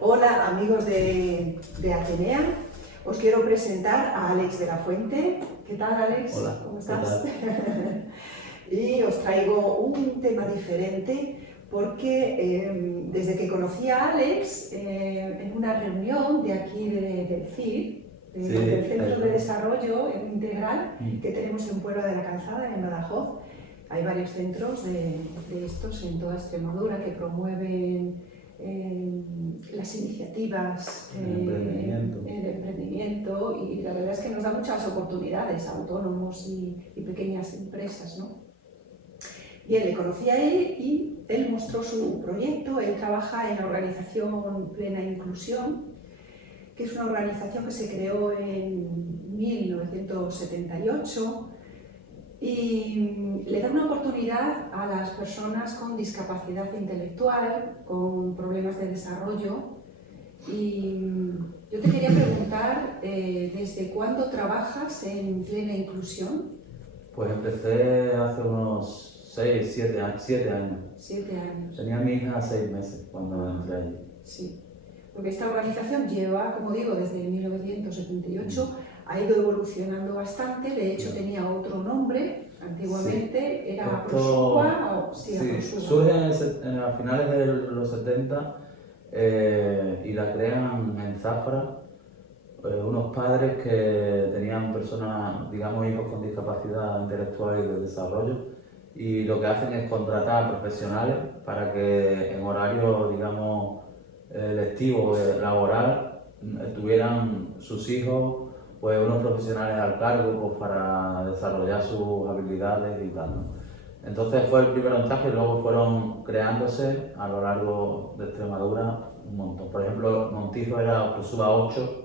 Hola amigos de Atenea, os quiero presentar a Alex de la Fuente. ¿Qué tal, Alex? Hola, ¿Cómo estás? ¿qué tal? Y os traigo un tema diferente porque desde que conocí a Alex en una reunión de aquí del CID, del Centro de Desarrollo Integral que tenemos en Puebla de la Calzada, en Badajoz. Hay varios centros de estos en toda Extremadura que promueven las iniciativas de emprendimiento, y la verdad es que nos da muchas oportunidades a autónomos y pequeñas empresas, ¿no? Bien, le conocí a él y él mostró su proyecto. Él trabaja en la organización Plena Inclusión, que es una organización que se creó en 1978 y le da una oportunidad a las personas con discapacidad intelectual, con problemas de desarrollo. Y yo te quería preguntar, ¿desde cuándo trabajas en Plena Inclusión? Pues empecé hace unos 6, 7 años. 7 años. Tenía a mi hija 6 meses cuando entré allí. Sí, porque esta organización lleva, como digo, desde 1978, ha ido evolucionando bastante. De hecho tenía otro nombre, antiguamente era Prosua. Surge a finales de los 70 y la crean en Zafra unos padres que tenían personas, digamos, hijos con discapacidad intelectual y de desarrollo, y lo que hacen es contratar a profesionales para que en horario, digamos, lectivo, laboral, tuvieran sus hijos, pues unos profesionales al cargo, pues, para desarrollar sus habilidades y tal, ¿no? Entonces fue el primer montaje y luego fueron creándose a lo largo de Extremadura un montón. Por ejemplo, Montijo era Prosua 8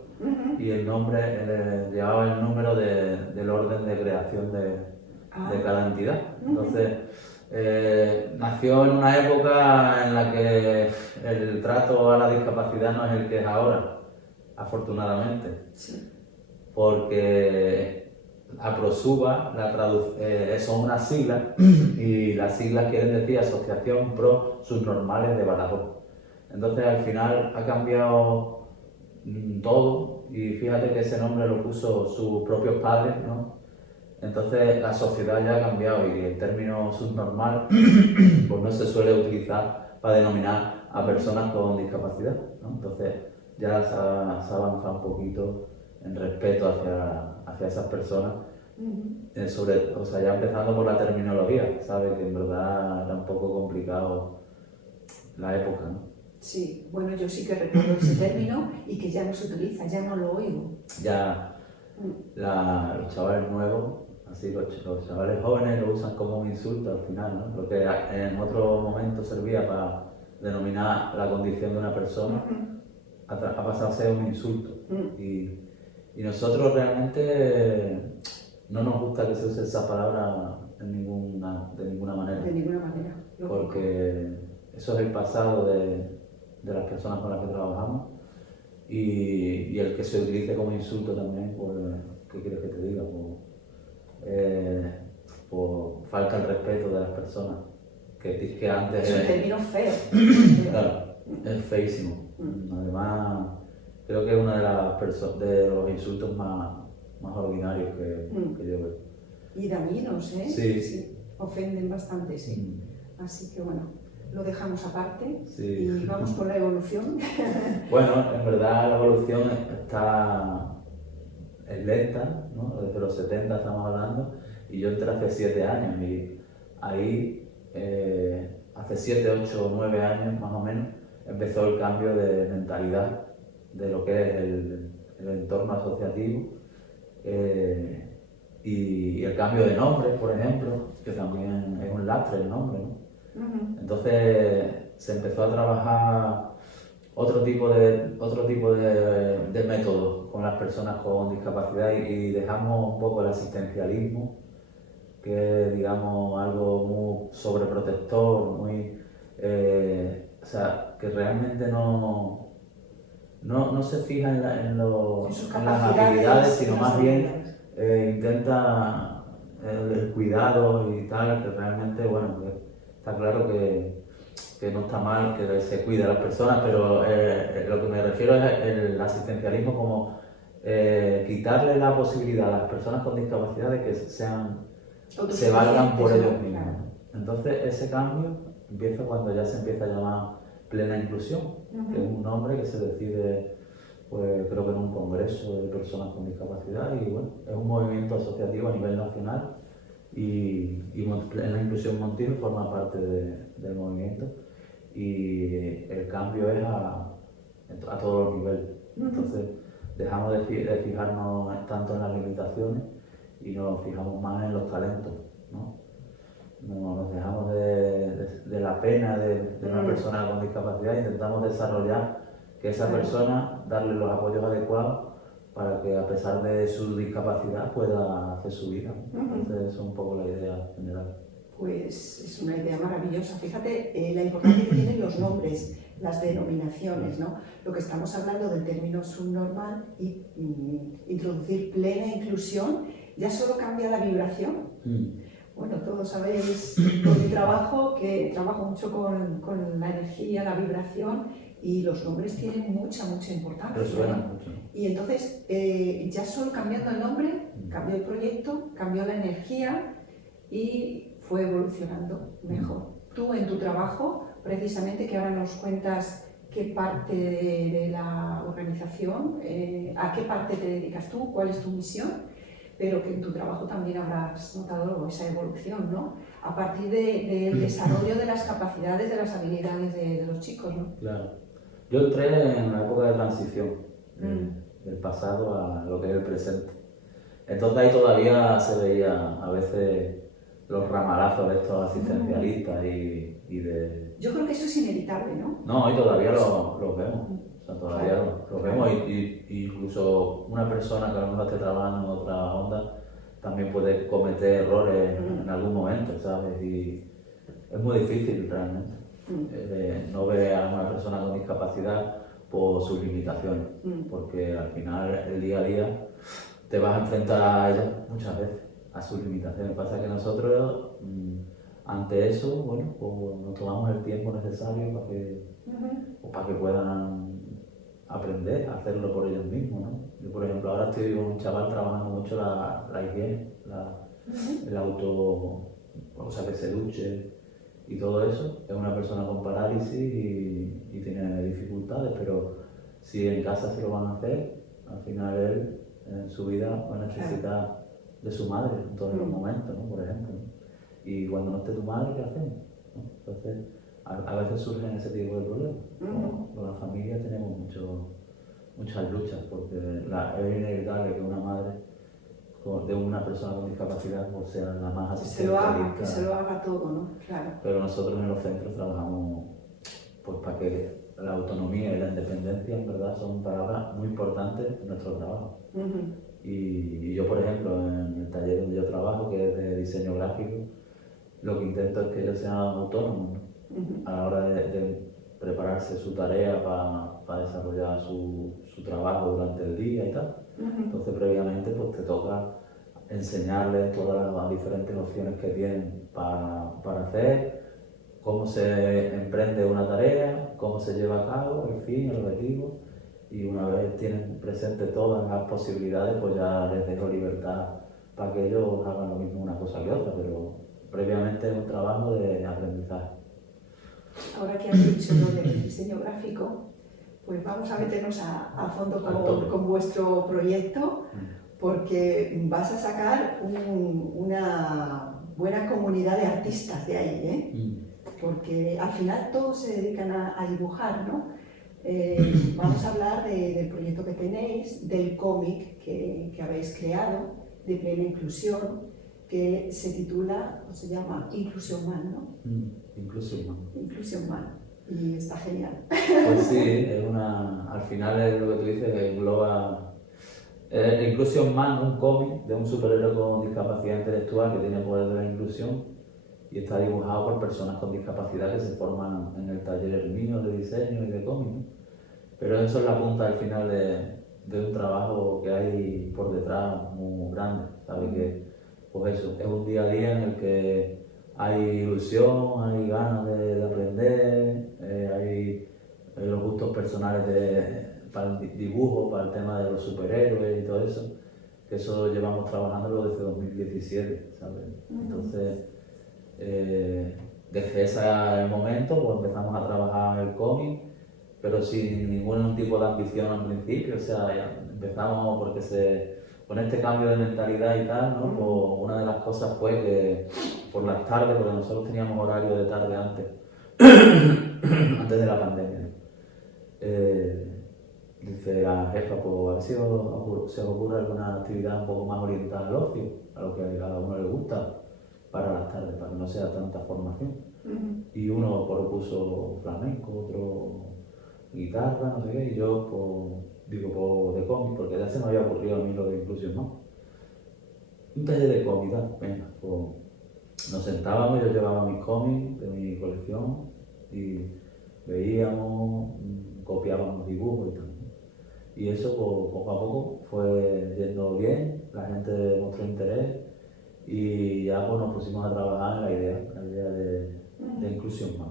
y el nombre llevaba el número del orden de creación de cada entidad. Entonces, nació en una época en la que el trato a la discapacidad no es el que es ahora, afortunadamente. Sí. Porque APROSUBA son unas siglas y las siglas quieren decir Asociación Pro Subnormales de Badajoz. Entonces al final ha cambiado todo, y fíjate que ese nombre lo puso sus propios padres, ¿no? Entonces la sociedad ya ha cambiado y el término subnormal pues no se suele utilizar para denominar a personas con discapacidad, ¿no? Entonces ya se ha avanzado un poquito en respeto hacia esas personas, ya empezando por la terminología, ¿sabes? Que en verdad era un poco complicado la época, ¿no? Sí, bueno, yo sí que recuerdo ese término y que ya no se utiliza, ya no lo oigo. Ya los chavales nuevos, así los chavales jóvenes lo usan como un insulto al final, ¿no? Lo que en otro momento servía para denominar la condición de una persona, ha pasado a ser un insulto. Y nosotros realmente no nos gusta que se use esa palabra de ninguna manera. De ninguna manera. Porque eso es el pasado de las personas con las que trabajamos, y el que se utilice como insulto también, pues, ¿qué quieres que te diga? Pues falta el respeto de las personas, que antes... Es un término feo. Claro, es feísimo. Además, creo que es uno de los insultos más ordinarios que yo veo. Y dañinos, ¿eh? Sí. Ofenden bastante, sí. Así que bueno, lo dejamos aparte Sí. Y vamos con la evolución. Bueno, en verdad la evolución es lenta, ¿no? Desde los 70 estamos hablando, y yo entré hace 7 años, y ahí, hace 7, 8 o 9 años más o menos, empezó el cambio de mentalidad de lo que es el entorno asociativo, y el cambio de nombre, por ejemplo, que también es un lastre el nombre, ¿no? Entonces se empezó a trabajar otro tipo de métodos con las personas con discapacidad, y dejamos un poco el asistencialismo, que es, digamos, algo muy sobreprotector, que realmente no se fija en las habilidades, sino más bien intenta el cuidado y tal, que realmente, bueno, está claro que que no está mal que se cuide a las personas, pero lo que me refiero es el asistencialismo como quitarle la posibilidad a las personas con discapacidad de que se valgan por ellos mismos. Claro. Entonces ese cambio empieza cuando ya se empieza a llamar plena inclusión, que es un nombre que se decide, pues creo que en un congreso de personas con discapacidad, y bueno, es un movimiento asociativo a nivel nacional y Plena Inclusión Montijo forma parte del movimiento, y el cambio es a todos los niveles. Entonces dejamos de fijarnos tanto en las limitaciones y nos fijamos más en los talentos, ¿no? Nos dejamos de la pena de una persona con discapacidad e intentamos desarrollar que esa persona, darle los apoyos adecuados para que a pesar de su discapacidad pueda hacer su vida. Entonces esa es un poco la idea general. Pues es una idea maravillosa. Fíjate la importancia que tienen los nombres, las denominaciones, ¿no? Lo que estamos hablando del término subnormal y introducir plena inclusión ya solo cambia la vibración. Bueno, todos sabéis por mi trabajo que trabajo mucho con la energía, la vibración, y los nombres tienen mucha importancia. Resuena mucho. Y entonces, ya solo cambiando el nombre, cambió el proyecto, cambió la energía y fue evolucionando mejor. Tú en tu trabajo, precisamente, que ahora nos cuentas qué parte de la organización, a qué parte te dedicas tú, cuál es tu misión, pero que en tu trabajo también habrás notado esa evolución, ¿no? A partir del desarrollo de las capacidades, de las habilidades de los chicos, ¿no? Claro. Yo entré en la época de transición, del pasado a lo que es el presente. Entonces ahí todavía se veía a veces los ramalazos de estos asistencialistas y de... Yo creo que eso es inevitable, ¿no? No, hoy todavía los vemos. O sea, todavía Claro, los vemos y incluso una persona que a lo mejor esté trabajando en otra onda también puede cometer errores en algún momento, ¿sabes? Y es muy difícil realmente no ver a una persona con discapacidad por sus limitaciones, porque al final el día a día te vas a enfrentar a ellas muchas veces, a sus limitaciones. Pasa que nosotros ante eso, bueno, pues nos tomamos el tiempo necesario para que puedan aprender a hacerlo por ellos mismos, ¿no? Yo, por ejemplo, ahora estoy con un chaval trabajando mucho la higiene, el auto, o sea, que se duche y todo eso. Es una persona con parálisis y tiene dificultades, pero si en casa se lo van a hacer, al final él en su vida va a necesitar de su madre en todos los momentos, ¿no? Por ejemplo, ¿no? Y cuando no esté tu madre, ¿qué hacemos? ¿No? Entonces, a veces surgen ese tipo de problemas. Con la familia tenemos muchas luchas, porque es inevitable que una madre de una persona con discapacidad pues, sea la más asistencialista. Que se lo haga todo, ¿no? Claro. Pero nosotros en los centros trabajamos pues, para que la autonomía y la independencia, en verdad, son palabras muy importantes en nuestro trabajo. Y yo, por ejemplo, en el taller donde yo trabajo, que es de diseño gráfico, lo que intento es que ellos sean autónomos, ¿no? A la hora de prepararse su tarea para desarrollar su trabajo durante el día y tal. Entonces, previamente, pues te toca enseñarles todas las diferentes opciones que tienen para hacer, cómo se emprende una tarea, cómo se lleva a cabo, el fin, el objetivo. Y una vez tienen presente todas las posibilidades, pues ya les dejo libertad para que ellos hagan lo mismo una cosa que otra, pero previamente es un trabajo de aprendizaje. Ahora que has dicho lo del diseño gráfico, pues vamos a meternos a fondo con vuestro proyecto, porque vas a sacar una buena comunidad de artistas de ahí, ¿eh? Porque al final todos se dedican a dibujar, ¿no? Vamos a hablar del proyecto que tenéis, del cómic que habéis creado, de Plena Inclusión, que se titula, o se llama Inclusion Man, ¿no? Inclusion Man. Inclusion Man, y está genial. Pues sí, al final es lo que tú dices, que engloba... Inclusion Man, un cómic de un superhéroe con discapacidad intelectual que tiene el poder de la inclusión y está dibujado por personas con discapacidad que se forman en el taller mío de diseño y de cómic, ¿no? Pero eso es la punta al final de un trabajo que hay por detrás muy grande, ¿sabes? Que, pues eso, es un día a día en el que hay ilusión, hay ganas de aprender, hay los gustos personales para el dibujo, para el tema de los superhéroes y todo eso, que eso llevamos trabajándolo desde 2017, ¿sabes? Entonces, desde ese momento pues empezamos a trabajar en el cómic, pero sin ningún tipo de ambición al principio, o sea, ya empezamos porque con este cambio de mentalidad y tal, ¿no? Pues una de las cosas fue que por las tardes, porque nosotros teníamos horario de tarde antes, antes de la pandemia, ¿no? Dice la jefa, pues a ver si se os ocurre alguna actividad un poco más orientada al ocio, a lo que a cada uno le gusta, para las tardes, para que no sea tanta formación. Y uno propuso flamenco, otro guitarra, no sé qué, y yo pues de cómic, porque ya se me había ocurrido a mí lo de inclusión, ¿no? Un taller de cómic, venga, pues nos sentábamos, yo llevaba mis cómics de mi colección y veíamos, copiábamos dibujos y tal. Y eso pues, poco a poco fue yendo bien, la gente mostró interés y ya pues, nos pusimos a trabajar en la idea de inclusión más.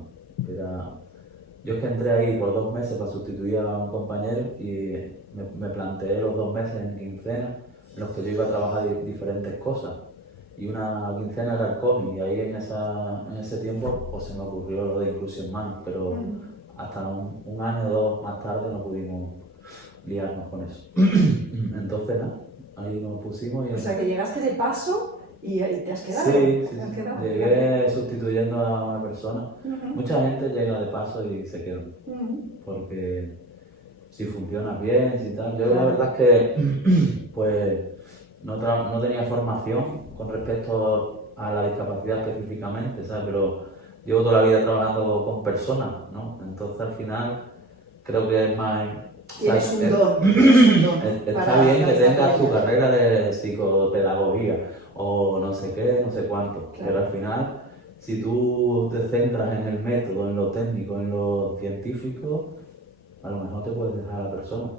Yo es que entré ahí por 2 meses para sustituir a un compañero y me planteé los 2 meses en quincena en los que yo iba a trabajar diferentes cosas. Y una quincena era el cómic y ahí en ese tiempo pues, se me ocurrió lo de inclusión más, pero hasta un año o 2 más tarde no pudimos liarnos con eso. Entonces nada, ahí nos pusimos y... O sea que llegaste de paso y te has quedado. Sí, ¿Te has quedado? Llegué sustituyendo a una persona. Mucha gente llega de paso y se queda, porque si funcionas bien, si tal. Yo la verdad es que pues no tenía formación con respecto a la discapacidad específicamente, ¿sabes? Pero llevo toda la vida trabajando con personas, ¿no? Entonces al final creo que es más... Tienes un don. Está bien que tengas tu carrera de psicopedagogía o no sé qué, no sé cuánto, pero al final, si tú te centras en el método, en lo técnico, en lo científico, a lo mejor te puedes dejar a la persona.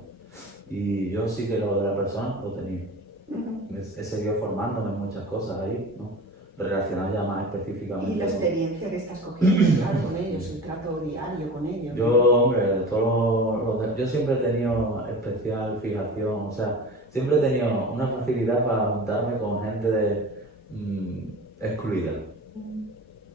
Y yo sí que lo de la persona lo tenía. He seguido formándome en muchas cosas ahí, ¿no? Relacionadas ya más específicamente. Y la experiencia que estás cogiendo, claro, con ellos, el trato diario con ellos. Yo siempre he tenido especial fijación, o sea, siempre he tenido una facilidad para juntarme con gente excluida.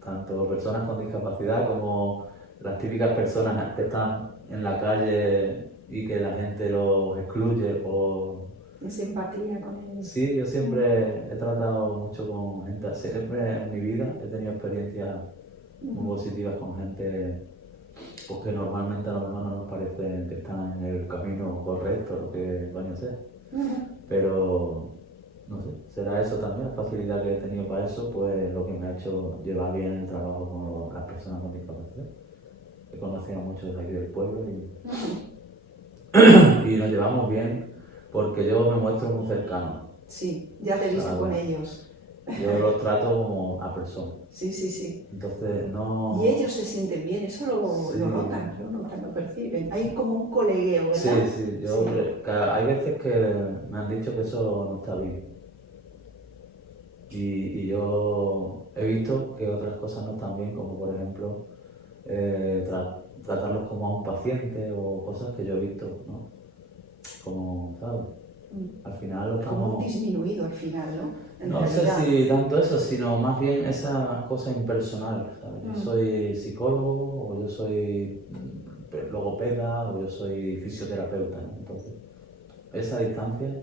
Tanto personas con discapacidad como las típicas personas que están en la calle y que la gente los excluye o... Esa empatía con ellos. Sí, yo siempre he tratado mucho con gente, siempre en mi vida he tenido experiencias muy positivas con gente pues, que normalmente a lo mejor no nos parece que están en el camino correcto, lo que vaya a ser. Pero, no sé, será eso también, la facilidad que he tenido para eso, pues lo que me ha hecho llevar bien el trabajo con las personas con discapacidad. He conocido a muchos de aquí del pueblo y nos llevamos bien. Porque yo me muestro muy cercano. Sí, ya te he visto con ellos. Yo los trato como a personas. Sí. Entonces no... Y ellos se sienten bien, eso lo notan, lo perciben. Hay como un colegueo, ¿verdad? Sí. Hay veces que me han dicho que eso no está bien. Y yo he visto que otras cosas no están bien, como por ejemplo tratarlos como a un paciente o cosas que yo he visto, ¿no? Como, ¿sabes? Al final lo estamos... Como un disminuido al final, ¿no? No sé si tanto eso, sino más bien esa cosa impersonal, ¿sabes? Yo soy psicólogo, o yo soy logopeda, o yo soy fisioterapeuta, ¿no? Entonces, esa distancia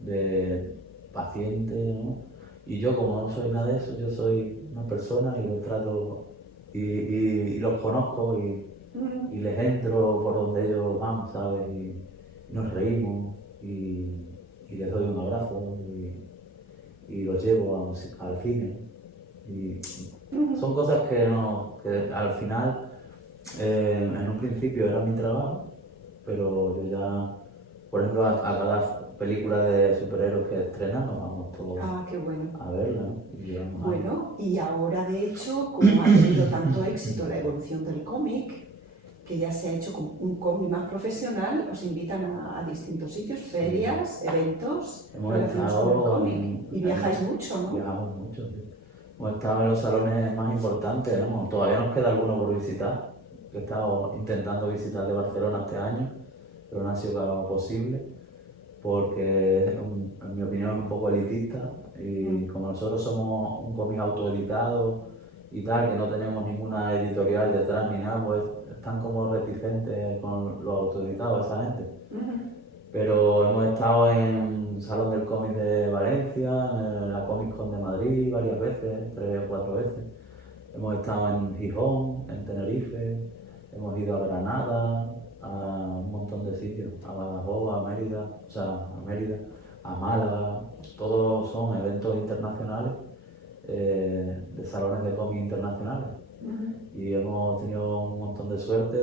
de paciente, ¿no? Y yo como no soy nada de eso, yo soy una persona y los trato y los conozco y les entro por donde ellos van, ¿sabes? Y nos reímos y les doy un abrazo y los llevo al cine. Y son cosas que al final, en un principio era mi trabajo, pero yo ya, por ejemplo, a cada película de superhéroes que estrenan, vamos todos a verla, ¿no? Y ahora de hecho, como ha tenido tanto éxito la evolución del cómic, que ya se ha hecho como un cómic más profesional, os invitan a distintos sitios, ferias, eventos, hemos estado cómic. Y viajáis mucho, ¿no? Viajamos mucho, sí. hemos estado en los salones más importantes, ¿no? Todavía nos queda alguno por visitar, que he estado intentando visitar de Barcelona este año, pero no ha sido posible, porque en mi opinión es un poco elitista y como nosotros somos un cómic autoeditado y tal, que no tenemos ninguna editorial detrás ni nada, pues están como reticentes con los autoeditados esa gente. Pero hemos estado en el Salón del Cómic de Valencia, en la Comic Con de Madrid varias veces, 3 o 4 veces. Hemos estado en Gijón, en Tenerife, hemos ido a Granada, a un montón de sitios, a Badajoz, a Mérida, a Málaga. Todos son eventos internacionales, de salones de cómic internacionales. Y hemos tenido un montón de suerte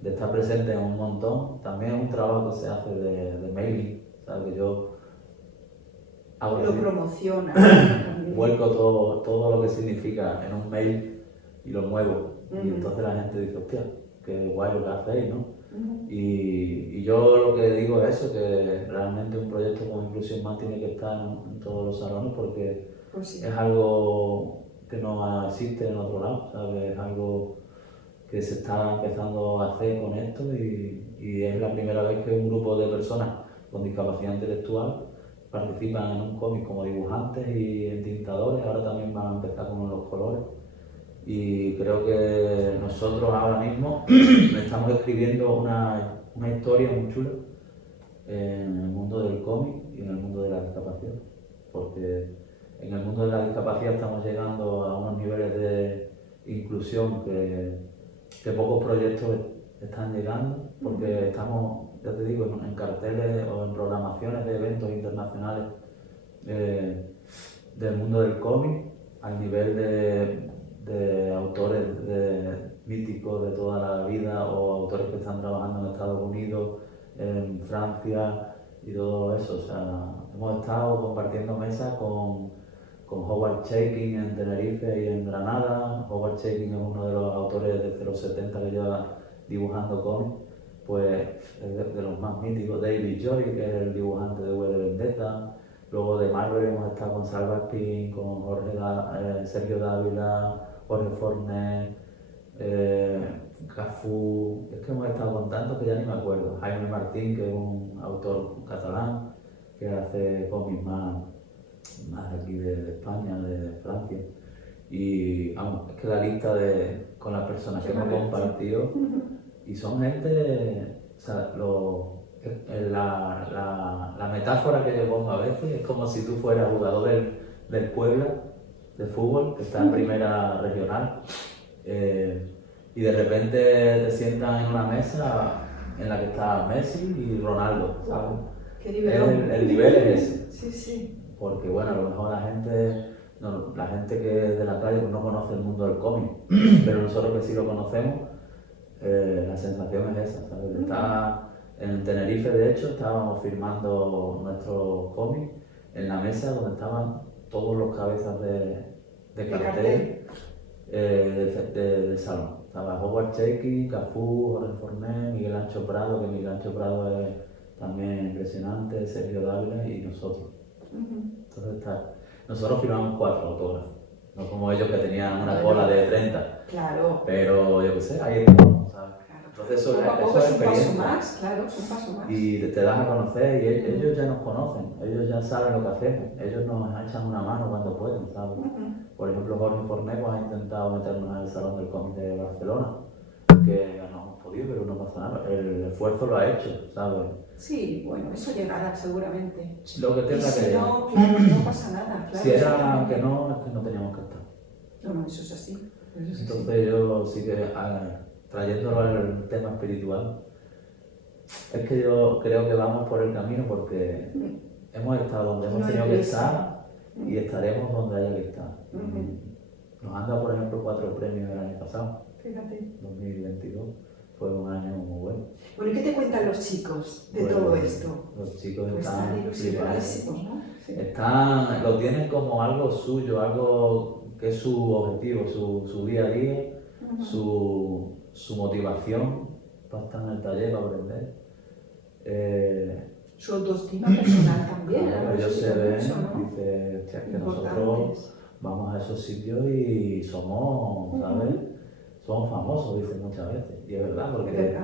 de estar presente en un montón. También es un trabajo que se hace de mailing, ¿sabes? Que yo hago Lo así, promociona. vuelco todo lo que significa en un mail y lo muevo. Y entonces la gente dice, hostia, qué guay lo que hacéis, ¿no? Y yo lo que digo es eso, que realmente un proyecto como Inclusión Más tiene que estar en todos los salones porque Pues sí. es algo que no existe en otro lado, ¿sabes? Es algo que se está empezando a hacer con esto y es la primera vez que un grupo de personas con discapacidad intelectual participan en un cómic como dibujantes y entintadores. Ahora también van a empezar con los colores y creo que nosotros ahora mismo estamos escribiendo una historia muy chula en el mundo del cómic y en el mundo de la discapacidad, porque en el mundo de la discapacidad estamos llegando a unos niveles de inclusión que pocos proyectos están llegando, porque estamos, ya te digo, en carteles o en programaciones de eventos internacionales del mundo del cómic, al nivel de autores míticos de toda la vida o autores que están trabajando en Estados Unidos, en Francia y todo eso. O sea, hemos estado compartiendo mesas con Howard Chaykin en Tenerife y en Granada. Howard Chaykin es uno de los autores de 070 que lleva dibujando cómics, pues es de los más míticos. David Joy, que es el dibujante de V de Vendetta. Luego de Marvel hemos estado con Salva Spin, con Sergio Dávila, Jorge Fornet, Cafú. Es que hemos estado con tantos que ya ni me acuerdo. Jaime Martín, que es un autor catalán que hace cómics más aquí de España, de Francia. Y vamos, es que la lista con las personas que hemos compartido, y son gente, o sea, la metáfora que yo pongo a veces es como si tú fueras jugador del Puebla de fútbol, que está en primera regional, y de repente te sientas en una mesa en la que está Messi y Ronaldo, ¿sabes? ¿Qué nivel? El nivel es ese. Sí, sí. Porque bueno, a lo mejor la gente que es de la calle pues no conoce el mundo del cómic, pero nosotros que sí lo conocemos, la sensación es esa, ¿sabes? En Tenerife, de hecho, estábamos firmando nuestro cómic en la mesa donde estaban todos los cabezas de cartel del salón. Estaba Howard Chaykin, Cafú, Jorge Fornet, Miguel Ancho Prado, que Miguel Ancho Prado es también impresionante, Sergio Dávila y nosotros. Entonces nosotros firmamos 4 autógrafos, no como ellos que tenían una cola de 30. Claro. Pero yo qué sé, ahí estamos, ¿sabes? Claro. Entonces eso Poco a poco es un paso más, claro, es un paso más. Y te das a conocer y ellos ya nos conocen, ellos ya saben lo que hacemos, ellos nos echan una mano cuando pueden, ¿sabes? Por ejemplo, Jorge Fornet pues, ha intentado meternos en el Salón del Cómic de Barcelona, que no hemos podido, pero no pasa nada, el esfuerzo lo ha hecho, ¿sabes? Sí, bueno, eso llegará seguramente. Lo que tenga si que no, claro, no pasa nada. Claro, si era que no, es que no teníamos que estar. No, eso es así. Entonces yo sí que, trayéndolo al tema espiritual, es que yo creo que vamos por el camino porque hemos estado donde hemos tenido que estar y estaremos donde haya que estar. Nos han dado, por ejemplo, 4 premios el año pasado. Fíjate. 2022 fue un año muy bueno. Bueno, ¿y qué te cuentan los chicos de todo esto? Los chicos pues están ilusionadísimos, ¿no? Sí. Lo tienen como algo suyo, algo que es su objetivo, su día a día, su motivación para estar en el taller, para aprender. Su autoestima personal también. Claro, ellos se ven, mucho, ¿no? dice, que nosotros vamos a esos sitios y somos, ¿sabes? Somos famosos, dicen muchas veces. Y es verdad, porque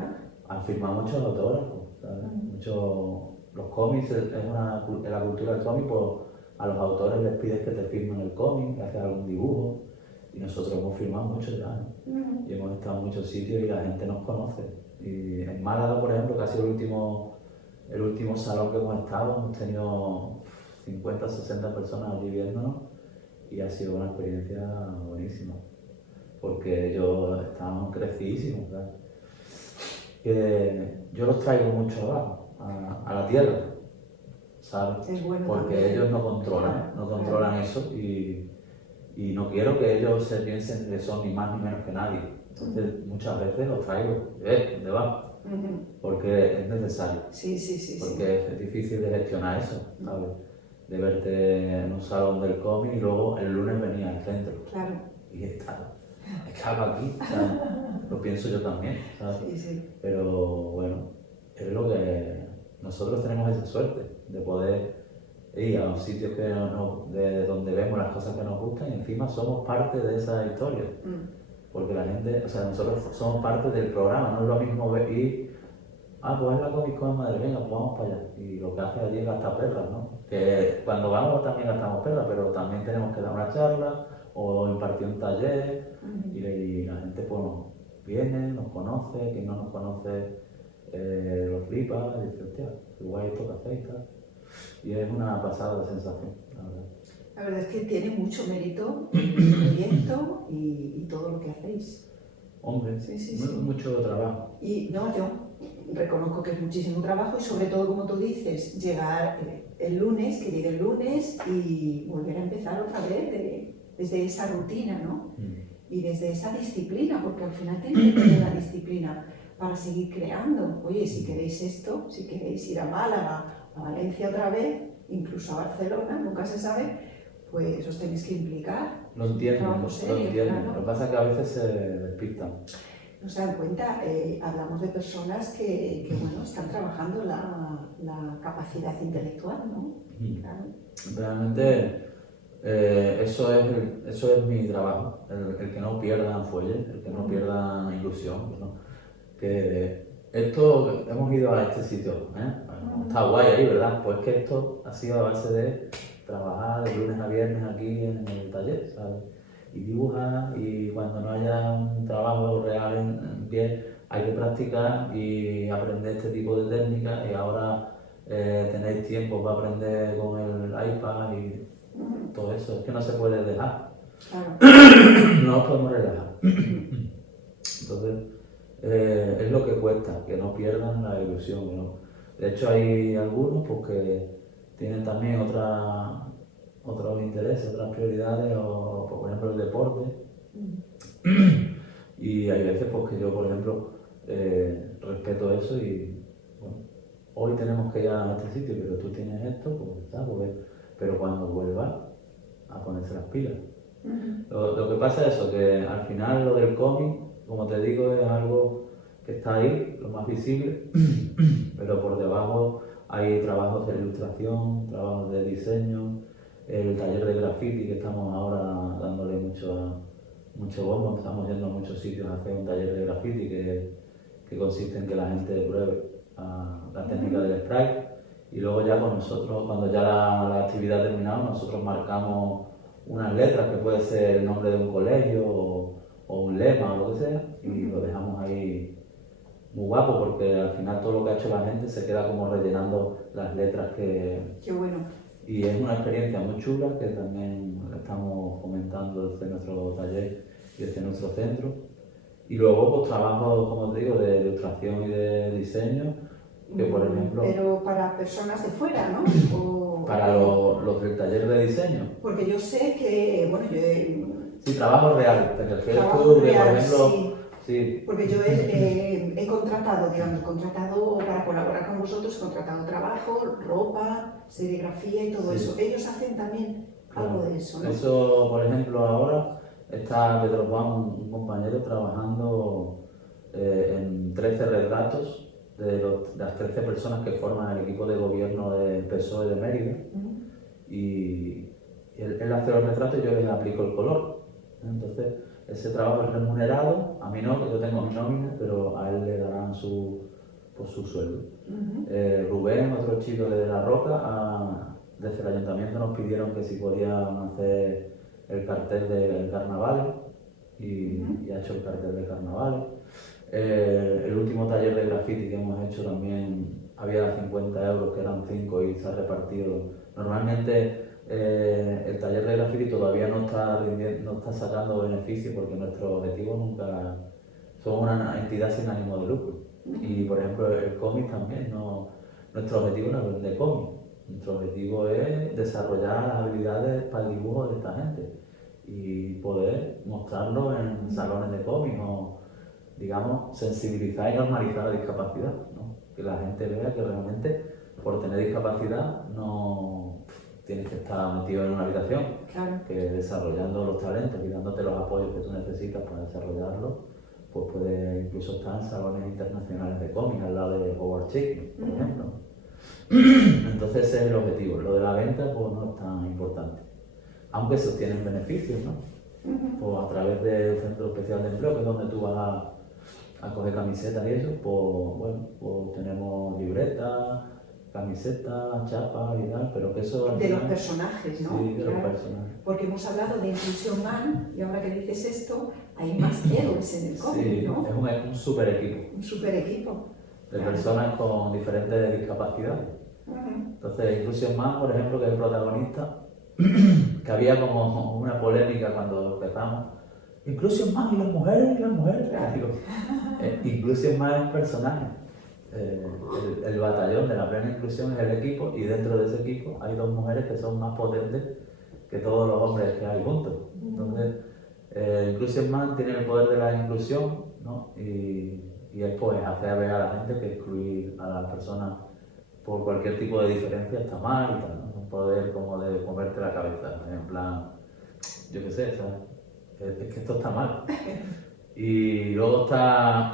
han firmado muchos autógrafos, ¿sabes? Los cómics, en la cultura del cómic, pues a los autores les pides que te firmen el cómic, que haces algún dibujo. Y nosotros hemos firmado mucho ya, ¿no? Y hemos estado en muchos sitios y la gente nos conoce. Y en Málaga, por ejemplo, que ha sido el último salón que hemos estado, hemos tenido 50 o 60 personas allí viéndonos y ha sido una experiencia buenísima, porque ellos estaban crecidísimos, ¿sabes? Yo los traigo mucho abajo, a la tierra, ¿sabes? Es bueno porque también. ellos no controlan eso y no quiero que ellos se piensen que son ni más ni menos que nadie. Entonces muchas veces los traigo, ¿dónde vas? Porque es necesario. Sí. Porque es difícil de gestionar eso, ¿sabes? De verte en un salón del cómic y luego el lunes venía al centro. Claro. Y estaba aquí, ¿sabes? Lo pienso yo también, ¿sabes? Sí. Pero bueno, es lo que nosotros tenemos esa suerte de poder ir a los sitios de donde vemos las cosas que nos gustan y encima somos parte de esa historia. Porque la gente, o sea, nosotros somos parte del programa, no es lo mismo ir, pues es la Comic Con de Madrid, venga, pues vamos para allá. Y lo que hace allí es gastar perras, ¿no? Que cuando vamos también gastamos perras, pero también tenemos que dar una charla o impartir un taller y la gente pues viene, nos conoce, quien no nos conoce lo flipa, y dice, hostia, qué guay esto que hacéis y tal. Y es una pasada de sensación, la verdad. La verdad es que tiene mucho mérito el proyecto y todo lo que hacéis. Hombre, mucho trabajo. Y no, yo reconozco que es muchísimo trabajo y sobre todo, como tú dices, llegar el lunes, que llegue el lunes y volver a empezar otra vez desde esa rutina, ¿no? Y desde esa disciplina, porque al final tiene que tener la disciplina para seguir creando. Oye, si queréis esto, si queréis ir a Málaga, a Valencia otra vez, incluso a Barcelona, nunca se sabe, pues os tenéis que implicar. Lo entiendo. Claro. Lo que pasa es que a veces se despistan. No se dan cuenta, hablamos de personas que bueno, están trabajando la capacidad intelectual, ¿no? Claro. Realmente eso es mi trabajo, el que no pierdan fuelle, el que no pierdan ilusión, ¿no? Que esto, hemos ido a este sitio, bueno, está guay ahí, ¿verdad? Pues que esto ha sido a base de trabajar de lunes a viernes aquí en el taller, ¿sabes? Y dibujar, y cuando no haya un trabajo real en pie, hay que practicar y aprender este tipo de técnicas, y ahora tenéis tiempo para aprender con el iPad y todo eso, es que no se puede dejar. Claro. No nos podemos relajar. Entonces, es lo que cuesta, que no pierdan la ilusión, ¿no? De hecho, hay algunos pues, que tienen también otros intereses, otras prioridades, o por ejemplo el deporte. Y hay veces pues, que yo, por ejemplo, respeto eso y bueno, hoy tenemos que ir a este sitio, pero tú tienes esto, pues está, pero cuando vuelva a ponerse las pilas. Lo que pasa es eso, que al final lo del cómic, como te digo, es algo que está ahí, lo más visible, pero por debajo hay trabajos de ilustración, trabajos de diseño, el taller de graffiti que estamos ahora dándole mucho bombo, estamos yendo a muchos sitios a hacer un taller de graffiti que consiste en que la gente pruebe la técnica del sprite y luego ya con nosotros, cuando ya la actividad ha terminado, nosotros marcamos unas letras que puede ser el nombre de un colegio o un lema o lo que sea y lo dejamos ahí muy guapo porque al final todo lo que ha hecho la gente se queda como rellenando las letras que... Qué bueno. Y es una experiencia muy chula que también estamos fomentando desde nuestro taller y desde nuestro centro. Y luego pues trabajos, como te digo, de ilustración y de diseño, que por ejemplo... Pero para personas de fuera, ¿no? Para los del taller de diseño. Porque yo sé que, bueno, Sí, trabajo real, te refieres tú, por ejemplo... Sí. Porque yo he contratado, para colaborar con vosotros, he contratado trabajo, ropa, serigrafía y todo eso. Ellos hacen también algo de eso, ¿no? Eso, por ejemplo, ahora está Pedro Juan, un compañero, trabajando en 13 retratos de las 13 personas que forman el equipo de gobierno del PSOE de Mérida. Y él hace los retratos y yo le aplico el color. Entonces, ese trabajo es remunerado, a mí no, que yo tengo mi nómina, pero a él le darán su sueldo. Rubén, otro chico de La Roca, desde el ayuntamiento nos pidieron que si podían hacer el cartel del carnaval y ha hecho el cartel de carnaval. El último taller de graffiti que hemos hecho también había 50 euros, que eran 5 y se ha repartido. Normalmente el taller de graffiti todavía no está sacando beneficio porque nuestro objetivo nunca... Somos una entidad sin ánimo de lucro. Y por ejemplo el cómic también, nuestro objetivo no es vender cómic. Nuestro objetivo es desarrollar las habilidades para el dibujo de esta gente y poder mostrarlo en salones de cómic o, digamos, sensibilizar y normalizar la discapacidad, ¿no? Que la gente vea que realmente por tener discapacidad no tienes que estar metido en una habitación, claro, que desarrollando los talentos y dándote los apoyos que tú necesitas para desarrollarlos, pues puedes incluso estar en salones internacionales de cómic al lado de Howard Chick, por ejemplo. Entonces ese es el objetivo. Lo de la venta pues no es tan importante, aunque se obtienen beneficios, ¿no? Pues a través del Centro Especial de Empleo, que es donde tú vas a coger camisetas y eso, pues bueno, pues tenemos libretas, camisetas, chapas y tal, pero que eso al de final... los personajes, ¿no? Sí, de claro. los personajes. Porque hemos hablado de Inclusion Man y ahora que dices esto, hay más héroes en el cómic, sí, ¿no? Es un super equipo. Un super equipo. De personas con diferentes discapacidades. Entonces, Inclusion Man, por ejemplo, que es el protagonista, que había como una polémica cuando empezamos. Inclusion Man y las mujeres. Digo, Inclusion Man es un personaje. El batallón de la plena inclusión es el equipo y dentro de ese equipo hay 2 mujeres que son más potentes que todos los hombres que hay juntos. Entonces, Inclusion Man tiene el poder de la inclusión, ¿no? Y es pues hacer ver a la gente que excluir a las personas por cualquier tipo de diferencia está mal y tal, ¿no? Un poder como de moverte la cabeza, en plan, yo qué sé, ¿sabes? Es que esto está mal. Y luego está,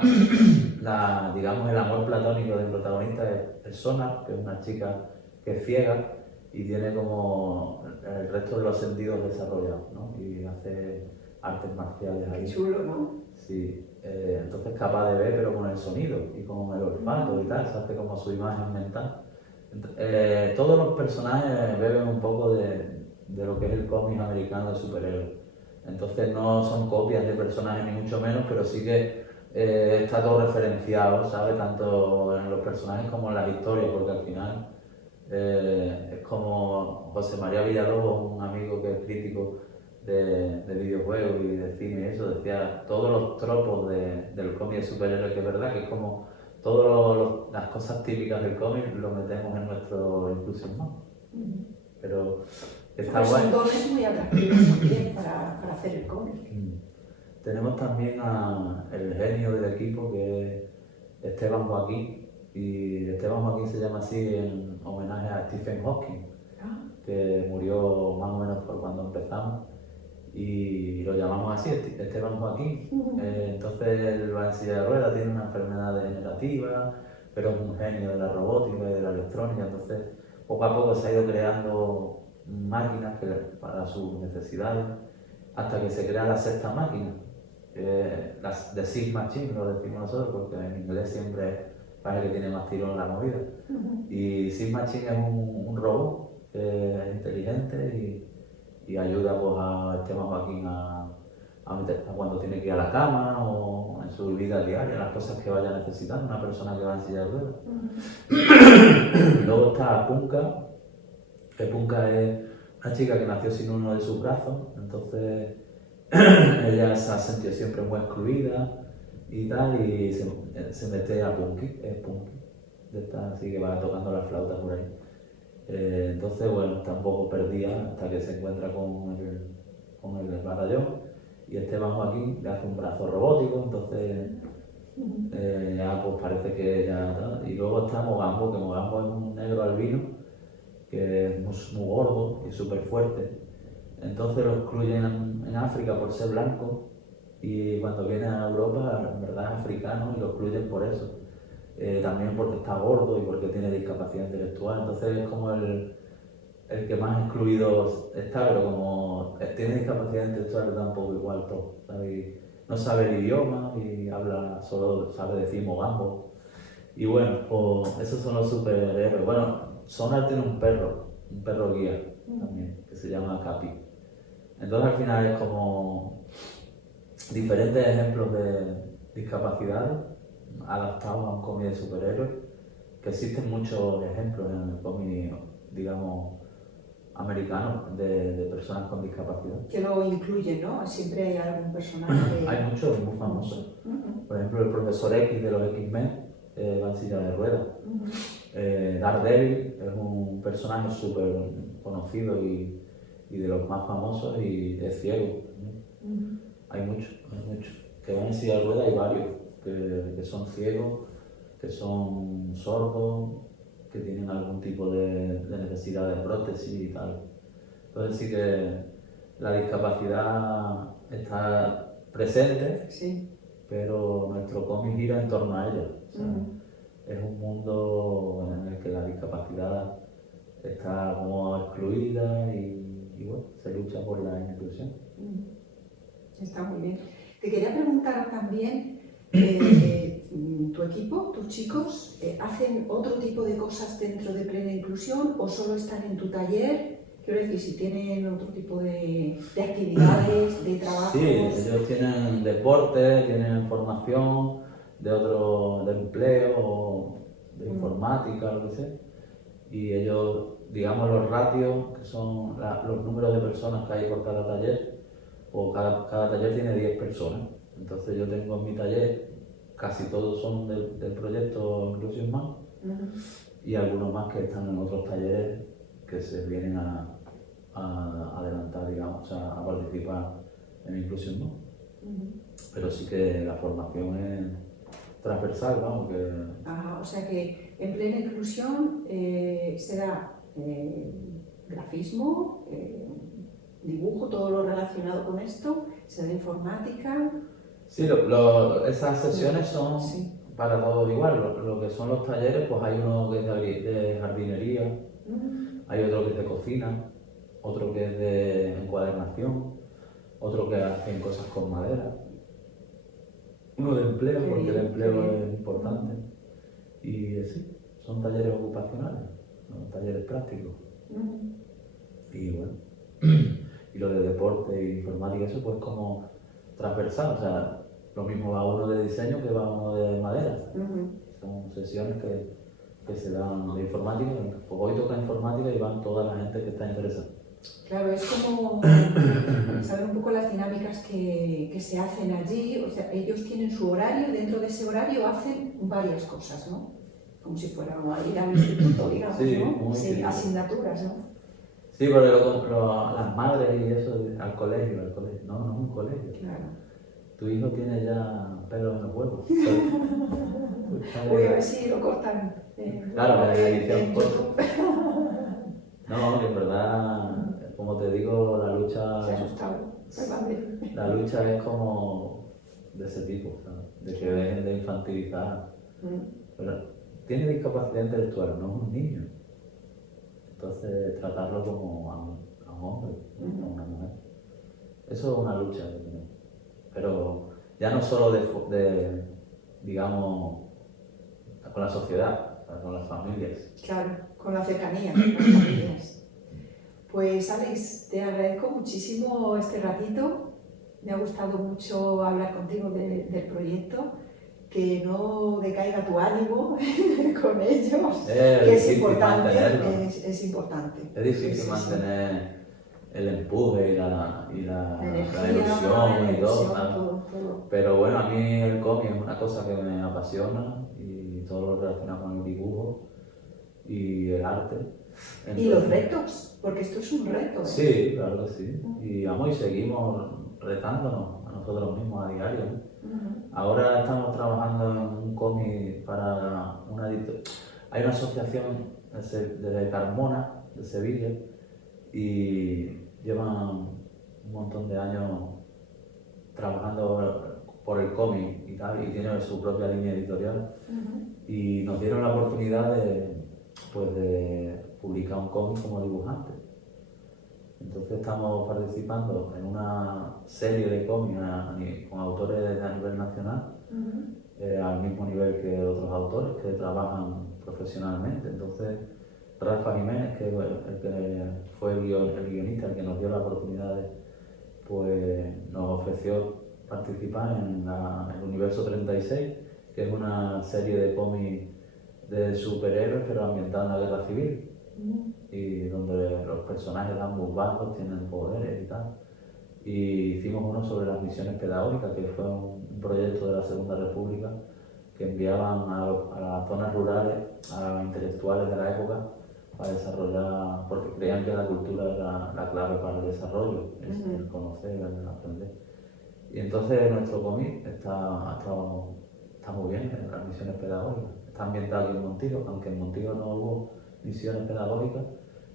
digamos, el amor platónico del protagonista, es Sona, que es una chica que es ciega y tiene como el resto de los sentidos desarrollados, ¿no? Y hace artes marciales ahí. Qué chulo, ¿no? Sí, entonces capaz de ver pero con el sonido y con el olfato y tal, se hace como su imagen mental. Todos los personajes beben un poco de lo que es el cómic americano de superhéroes. Entonces no son copias de personajes ni mucho menos, pero sí que está todo referenciado, ¿sabes? Tanto en los personajes como en las historias, porque al final es como José María Villalobos, un amigo que es crítico de videojuegos y de cine y eso, decía todos los tropos del cómic de superhéroes, que es verdad que es como todas las cosas típicas del cómic lo metemos en nuestro Inclusion Man. Pero está pues guay. son dones muy atractivos también para hacer el cómic. Tenemos también el genio del equipo, que es Esteban Joaquín, y Esteban Joaquín se llama así en homenaje a Stephen Hawking, que murió más o menos por cuando empezamos. Y lo llamamos así, Esteban Joaquín. Entonces él va en silla de ruedas, tiene una enfermedad degenerativa, pero es un genio de la robótica y de la electrónica. Entonces poco a poco se ha ido creando máquinas para sus necesidades, hasta que se crea la 6ª máquina, las de Sig Machine, lo decimos nosotros, porque en inglés siempre parece que tiene más tirón la movida. Y Sig Machine es un robot inteligente y ayuda pues, a Esteban Joaquín a cuando tiene que ir a la cama o en su vida diaria, las cosas que vaya necesitando una persona que va en silla de ruedas. Y luego está Punka, que Punka es una chica que nació sin uno de sus brazos, entonces ella se ha sentido siempre muy excluida y tal, y se mete a Punky, es Punky, de esta así que va tocando la flauta por ahí. Entonces, bueno, está un poco perdida hasta que se encuentra con el batallón y Esteban Joaquín le hace un brazo robótico, entonces ya pues parece que ya... Y luego está Mogambo, que Mogambo es un negro albino que es muy gordo y súper fuerte. Entonces lo excluyen en África por ser blanco y cuando viene a Europa en verdad es africano y lo excluyen por eso. También porque está gordo y porque tiene discapacidad intelectual, entonces es como el el que más excluido está, pero como tiene discapacidad intelectual le da un poco igual todo, ¿sabes? No sabe el idioma y solo sabe decir mogambo. Y bueno, pues esos son los superhéroes. Bueno, Sonar tiene un perro guía también, que se llama Capi. Entonces al final es como diferentes ejemplos de discapacidades adaptados a un cómic de superhéroes, que existen muchos ejemplos en el cómic, digamos, americano de personas con discapacidad. Que lo incluyen, ¿no? Siempre hay algún personaje. Hay muchos muy famosos. Por ejemplo, el profesor X de los X-Men va en silla de ruedas. Daredevil es un personaje súper conocido y de los más famosos y es ciego. Hay muchos que van en silla de ruedas y varios que son ciegos, que son sordos, que tienen algún tipo de necesidad de prótesis y tal. Entonces sí que la discapacidad está presente, sí, pero nuestro cómic gira en torno a ella. O sea, es un mundo en el que la discapacidad está como excluida y bueno, se lucha por la inclusión. Está muy bien. Te quería preguntar también, ¿tu equipo, tus chicos, hacen otro tipo de cosas dentro de Plena Inclusión o solo están en tu taller? Quiero decir, si tienen otro tipo de actividades, de trabajos. Sí, ellos tienen deporte, tienen formación de empleo, o de informática, lo que sea. Y ellos, digamos, los ratios, que son los números de personas que hay por cada taller, o cada taller tiene 10 personas. Entonces yo tengo en mi taller, casi todos son del proyecto Inclusión Más, y algunos más que están en otros talleres que se vienen a adelantar, digamos, o sea, a participar en Inclusión Más. Pero sí que la formación es transversal, vamos, que... Ajá, o sea que en Plena Inclusión será grafismo, dibujo, todo lo relacionado con esto, será informática. Sí, esas sesiones son para todos igual. Lo que son los talleres, pues hay uno que es de jardinería, hay otro que es de cocina, otro que es de encuadernación, otro que hacen cosas con madera, uno de empleo, porque el empleo es importante. Y sí, son talleres ocupacionales, ¿no? Talleres prácticos. Y bueno, y lo de deporte e informática, eso pues como transversal, o sea, lo mismo va uno de diseño que va uno de madera. Son sesiones que se dan de informática, pues hoy toca informática y van toda la gente que está interesada. Claro, es como saber un poco las dinámicas que se hacen allí, o sea, ellos tienen su horario, dentro de ese horario hacen varias cosas, ¿no? Como si fuera a ir al instituto, digamos, sí, ¿no? Sí, asignaturas, ¿no? Sí, pero las madres y eso, al colegio, no, no es un colegio. Claro. Tu hijo tiene ya pelos en los huevos. Voy a ver si lo cortan. Claro, la edición corta. No, que en verdad, como te digo, la lucha... Se ha asustado, la lucha es como de ese tipo, ¿sabes? De que dejen de infantilizar. Pero tiene discapacidad intelectual, no es un niño. Entonces, tratarlo como a un hombre, a una mujer. Eso es una lucha que tenemos. Pero ya no solo digamos, con la sociedad, con las familias. Claro, con la cercanía, con las familias. Pues Alex, te agradezco muchísimo este ratito. Me ha gustado mucho hablar contigo del proyecto. Que no decaiga tu ánimo con ellos, que es importante. Es importante. Es difícil mantener el empuje y la energía, ilusión y todo, todo. Pero bueno, a mí el cómic es una cosa que me apasiona y todo lo relacionado con el dibujo y el arte. Entonces, y los retos, porque esto es un reto. Sí, claro que sí. Y seguimos retándonos a nosotros mismos a diario. Ahora estamos trabajando en un cómic para una editorial. Hay una asociación de Carmona, de Sevilla, y llevan un montón de años trabajando por el cómic y tal, y tienen su propia línea editorial. Y nos dieron la oportunidad de publicar un cómic como dibujante. Entonces estamos participando en una serie de cómics con autores a nivel nacional, al mismo nivel que otros autores que trabajan profesionalmente. Entonces Rafa Jiménez, que fue el guionista, el que nos dio la oportunidad pues nos ofreció participar en el Universo 36, que es una serie de cómics de superhéroes pero ambientada en la guerra civil, y donde los personajes de ambos bandos tienen poderes y tal. Y hicimos uno sobre las misiones pedagógicas, que fue un proyecto de la Segunda República que enviaban a las zonas rurales a los intelectuales de la época para desarrollar, porque creían que la cultura era la clave para el desarrollo, el conocer, el aprender. Y entonces nuestro cómic está muy bien en las misiones pedagógicas. Está ambientado aquí en Montijo, aunque en Montijo no hubo misiones pedagógicas,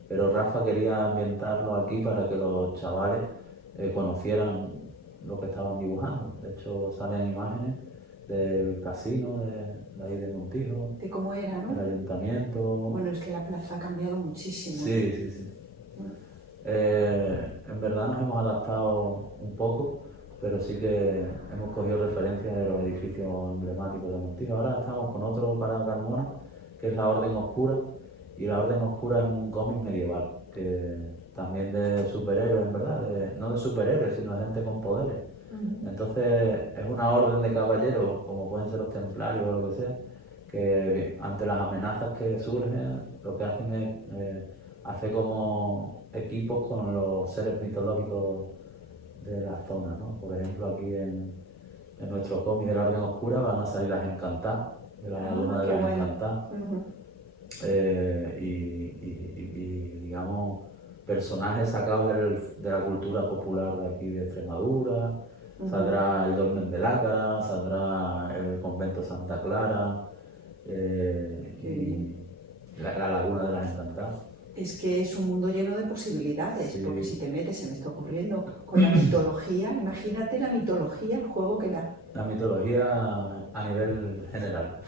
pero Rafa quería ambientarlo aquí para que los chavales conocieran lo que estaban dibujando. De hecho, salen imágenes del casino de ahí de Montijo, de cómo era, ¿no? El ayuntamiento. Bueno, es que la plaza ha cambiado muchísimo. Sí. En verdad nos hemos adaptado un poco, pero sí que hemos cogido referencias de los edificios emblemáticos de Montijo. Ahora estamos con otro para Carmona, que es La Orden Oscura, y La Orden Oscura es un cómic medieval, que también de superhéroes, en verdad, no de superhéroes, sino de gente con poderes. Entonces es una orden de caballeros, como pueden ser los templarios o lo que sea, que ante las amenazas que surgen, lo que hacen es hacer como equipos con los seres mitológicos de la zona, ¿no? Por ejemplo, aquí en nuestro cómic de La Orden Oscura van a salir las encantadas, de la luna de las encantadas, y digamos personajes sacados de la cultura popular de aquí de Extremadura. Saldrá el Dolmen de Lácara, saldrá el convento Santa Clara, y la laguna de las encantadas. Es que es un mundo lleno de posibilidades, porque si te metes, se me está ocurriendo, con la mitología, imagínate la mitología, el juego que da. La mitología a nivel general,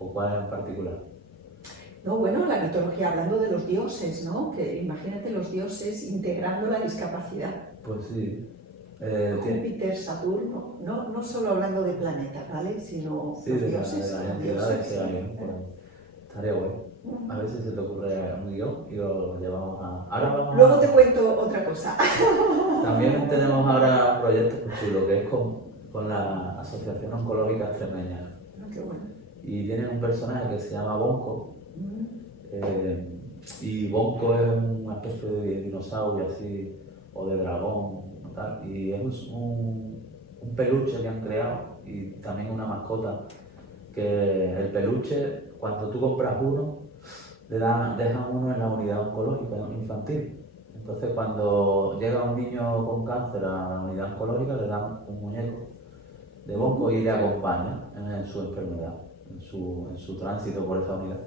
o cuál en particular. No, bueno, la mitología, hablando de los dioses, ¿no? Que imagínate los dioses integrando la discapacidad. Pues sí. Júpiter, Saturno, no solo hablando de planetas, ¿vale? Sino sí, los de dioses. las entidades que hay, pues, estaría bueno. A ver si se te ocurre un guión y lo llevamos a... Ahora Luego te cuento otra cosa. También tenemos ahora proyectos muy chulos, que es con la Asociación Oncológica Extremeña. Qué bueno. Y tienen un personaje que se llama Bonco. Y Bonco es una especie de dinosaurio así, o de dragón, tal, y es un peluche que han creado, y también una mascota, que el peluche, cuando tú compras uno, dejan uno en la unidad oncológica infantil. Entonces cuando llega un niño con cáncer a la unidad oncológica, le dan un muñeco de Bonco y le acompaña en su enfermedad, en su tránsito por esa unidad.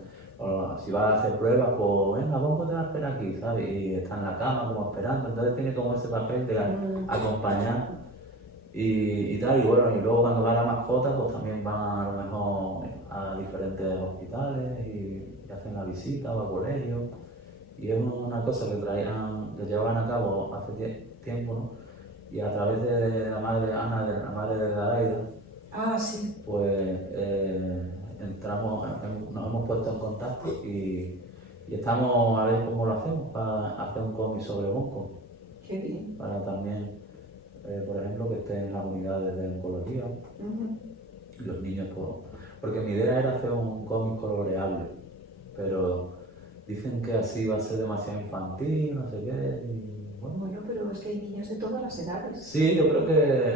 O si va a hacer pruebas, pues venga, Bonco te va a esperar aquí, ¿sabes? Y está en la cama como esperando, entonces tiene como ese papel de acompañar y tal. Y bueno, y luego cuando va la mascota, pues también van a lo mejor a diferentes hospitales y hacen la visita o a colegios. Y es una cosa que llevaban a cabo hace tiempo, ¿no? Y a través de la madre Ana, de la madre de Daraida, sí. pues nos hemos puesto en contacto y estamos a ver cómo lo hacemos para hacer un cómic sobre Bonco. Qué bien. Para también, por ejemplo, que esté en las unidades de oncología. Los niños, porque mi idea era hacer un cómic coloreable, pero dicen que así va a ser demasiado infantil, no sé qué. Bueno, pero es que hay niños de todas las edades. Sí, yo creo que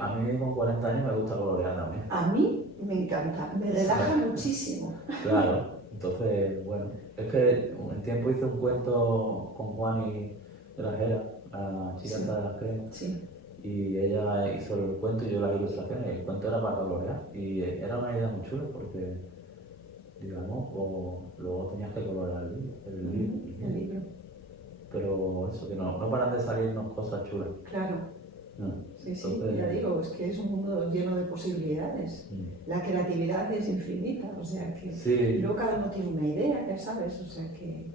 a mí con 40 años me gusta colorear también. A mí me encanta, me relaja muchísimo. Claro, entonces, bueno, es que un tiempo hice un cuento con Juan y de la Jera, la chica de las cremas. Sí. Y ella hizo el cuento y yo las ilustraciones, y el cuento era para colorear. Y era una idea muy chula porque, digamos, luego tenías que colorear el libro. Pero eso, que no paran de salirnos cosas chulas. Claro. Sí, ya digo, es que es un mundo lleno de posibilidades. La creatividad es infinita, o sea que luego cada uno tiene una idea, ya sabes, o sea que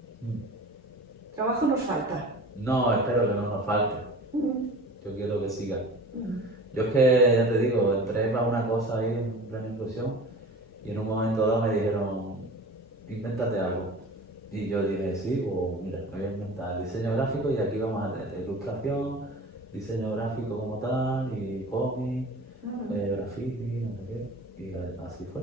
Trabajo nos falta. No, espero que no nos falte. Mm. Yo quiero que siga. Mm. Yo es que, ya te digo, entré para una cosa ahí en plena inclusión y en un momento dado me dijeron, invéntate algo. Y yo dije, sí, o mira, me voy a inventar diseño gráfico y aquí vamos a tener ilustración, diseño gráfico como tal, y cómic, graffiti, no sé qué, y así fue.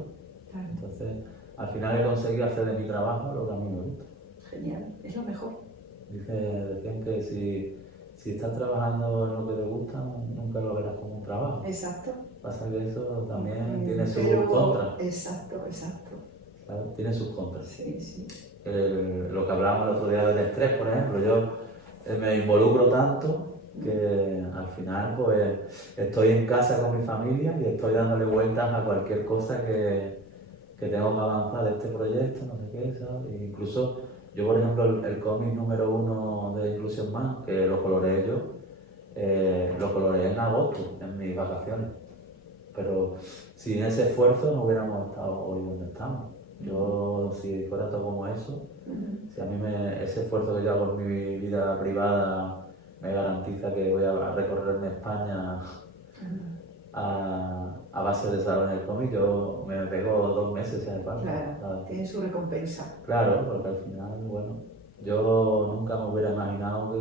Claro. Entonces, al final he conseguido hacer de mi trabajo lo que a mí me gusta. Genial, es lo mejor. Decían que si estás trabajando en lo que te gusta, nunca lo verás como un trabajo. Exacto. Pasa que eso también tiene sus Pero, contras. exacto, exacto. ¿Sabes? Tiene sus contras. Sí, sí. Lo que hablábamos el otro día del estrés, por ejemplo, yo me involucro tanto que al final pues estoy en casa con mi familia y estoy dándole vueltas a cualquier cosa que tengo que avanzar de este proyecto, no sé qué, ¿sabes? E incluso yo, por ejemplo, el cómic número 1 de Inclusion Man, que lo coloreé yo, lo coloreé en agosto, en mis vacaciones. Pero sin ese esfuerzo no hubiéramos estado hoy donde estamos. Yo, si fuera todo como eso, si a mí ese esfuerzo que yo hago en mi vida privada me garantiza que voy a recorrerme España a base de salones de cómic, yo me pego 2 meses en el parque. Claro, tiene su recompensa. Claro, porque al final, bueno, yo nunca me hubiera imaginado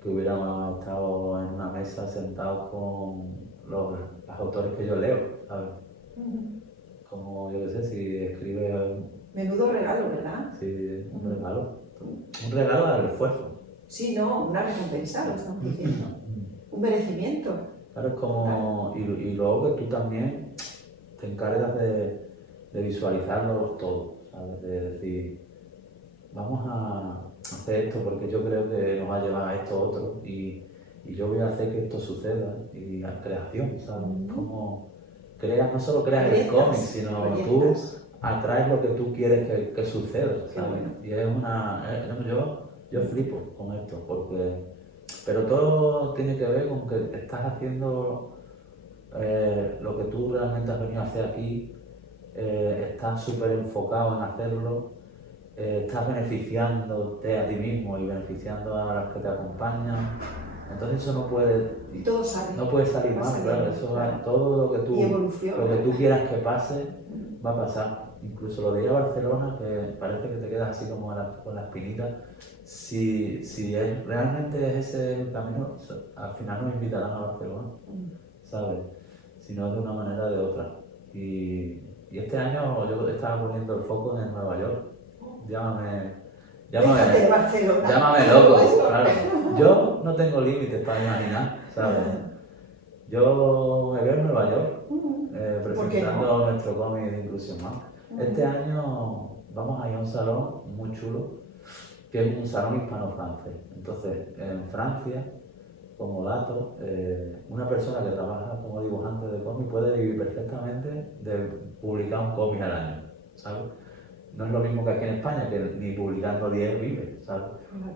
que hubiéramos estado en una mesa sentados con los autores que yo leo, ¿sabes? Como, yo qué sé, si escribe... Menudo regalo, ¿verdad? Sí, un regalo. Un regalo al esfuerzo. Sí, no, una recompensa, lo estamos diciendo. Un merecimiento. Claro, es como... Y luego que tú también te encargas de visualizarlo todo, ¿sabes? De decir, vamos a hacer esto porque yo creo que nos va a llevar a esto otro y yo voy a hacer que esto suceda y la creación, ¿sabes? Como creas, no solo creas el cómic, sino tú atraes lo que tú quieres que suceda, ¿sabes? Bueno. Y es yo flipo con esto porque, pero todo tiene que ver con que estás haciendo lo que tú realmente has venido a hacer aquí, estás súper enfocado en hacerlo, estás beneficiándote a ti mismo y beneficiando a las que te acompañan. Entonces eso no puede, no puede salir mal, claro. Eso va, todo lo que tú quieras que pase va a pasar. Incluso lo de ir a Barcelona, que parece que te quedas así como con la espinita. Si realmente es ese el camino, al final nos invitarán a Barcelona, ¿sabes? Si no de una manera o de otra. Y este año yo estaba poniendo el foco en Nueva York. Llámame loco, claro. Yo no tengo límites para imaginar, ¿sabes? Yo me veo en Nueva York presentando nuestro cómic de Inclusion Man. Este año vamos a ir a un salón muy chulo, que es un salón hispano-francés. Entonces, en Francia, como dato, una persona que trabaja como dibujante de cómic puede vivir perfectamente de publicar un cómic al año, ¿sabes? No es lo mismo que aquí en España, que ni publicando 10 vive, ¿sabes?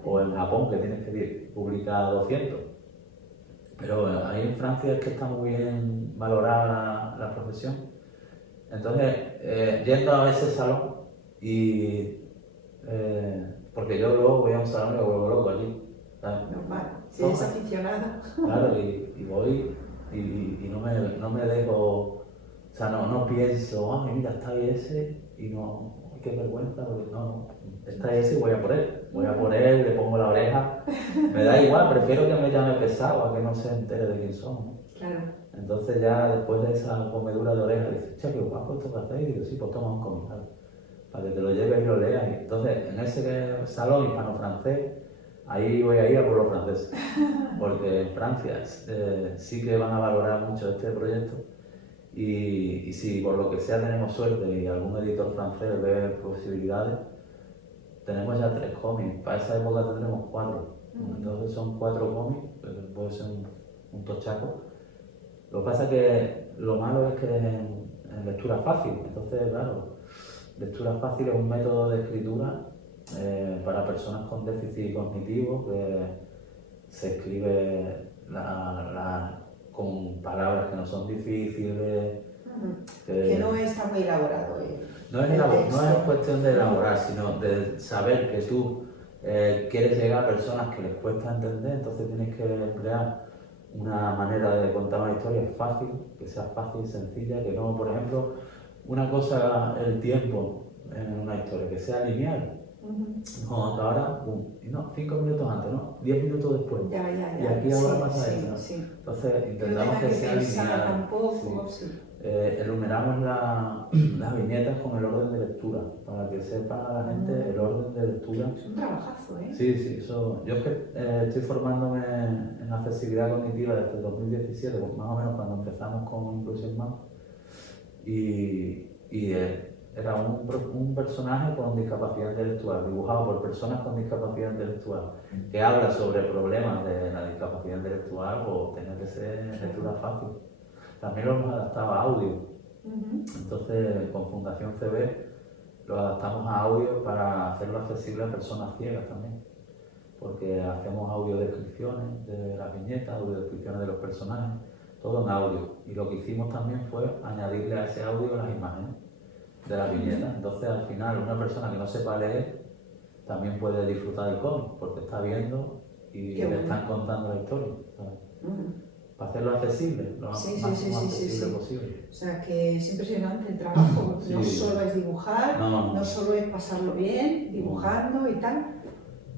O en Japón, que tienes que publicar 200. Pero ahí en Francia es que está muy bien valorada la profesión. Entonces, yendo a ese salón, porque yo luego voy a un salón y me vuelvo loco allí, ¿sabes? Normal, si eres aficionado. Claro, y voy y no me dejo, o sea, no pienso, ay, mira, está ahí ese, y no, qué vergüenza, porque no, está ahí ese y voy a por él, le pongo la oreja, me da igual, prefiero que me llame pesado a que no se entere de quién son, ¿no? Claro. Entonces ya después de esa comedura de oreja, dice, che, qué guapo esto que hacéis, y digo, sí, pues toma un cómic, ¿sabes? Para que te lo lleves y lo leas. Y entonces, en ese salón hispano-francés, ahí voy a ir a por los franceses, porque en Francia sí que van a valorar mucho este proyecto y si por lo que sea tenemos suerte y algún editor francés ve posibilidades, tenemos ya 3 cómics, para esa época tendremos 4, entonces son 4 cómics, puede ser un tochaco. Lo que pasa es que lo malo es que es en lectura fácil, entonces claro, lectura fácil es un método de escritura para personas con déficit cognitivo que se escribe con palabras que no son difíciles, Que no está muy elaborado. No es cuestión de elaborar, sino de saber que tú quieres llegar a personas que les cuesta entender, entonces tienes que emplear una manera de contar una historia fácil, que sea fácil y sencilla, que no, por ejemplo, una cosa, el tiempo en una historia, que sea lineal. No, que ahora, no, 5 minutos antes, ¿no? 10 minutos después. Y aquí ahora pasa esto, ¿no? Entonces intentamos que sea lineal. Tampoco, enumeramos las viñetas con el orden de lectura, para que sepa la gente el orden de lectura. Es un trabajazo, ¿eh? Sí, eso. Yo es que estoy formándome en accesibilidad cognitiva desde 2017, pues más o menos cuando empezamos con Inclusión Más. Era un personaje con discapacidad intelectual, dibujado por personas con discapacidad intelectual, que habla sobre problemas de la discapacidad intelectual, o tenía que ser lectura fácil. También lo hemos adaptado a audio. Entonces, con Fundación CB lo adaptamos a audio para hacerlo accesible a personas ciegas también. Porque hacemos audiodescripciones de las viñetas, audiodescripciones de los personajes, todo en audio. Y lo que hicimos también fue añadirle a ese audio las imágenes de las viñetas. Entonces, al final, una persona que no sepa leer también puede disfrutar del cómic, porque está viendo y le están contando la historia, ¿sabes? Para hacerlo accesible, lo más accesible posible. O sea, que es impresionante el trabajo, porque no solo es dibujar, no solo es pasarlo bien, dibujando y tal.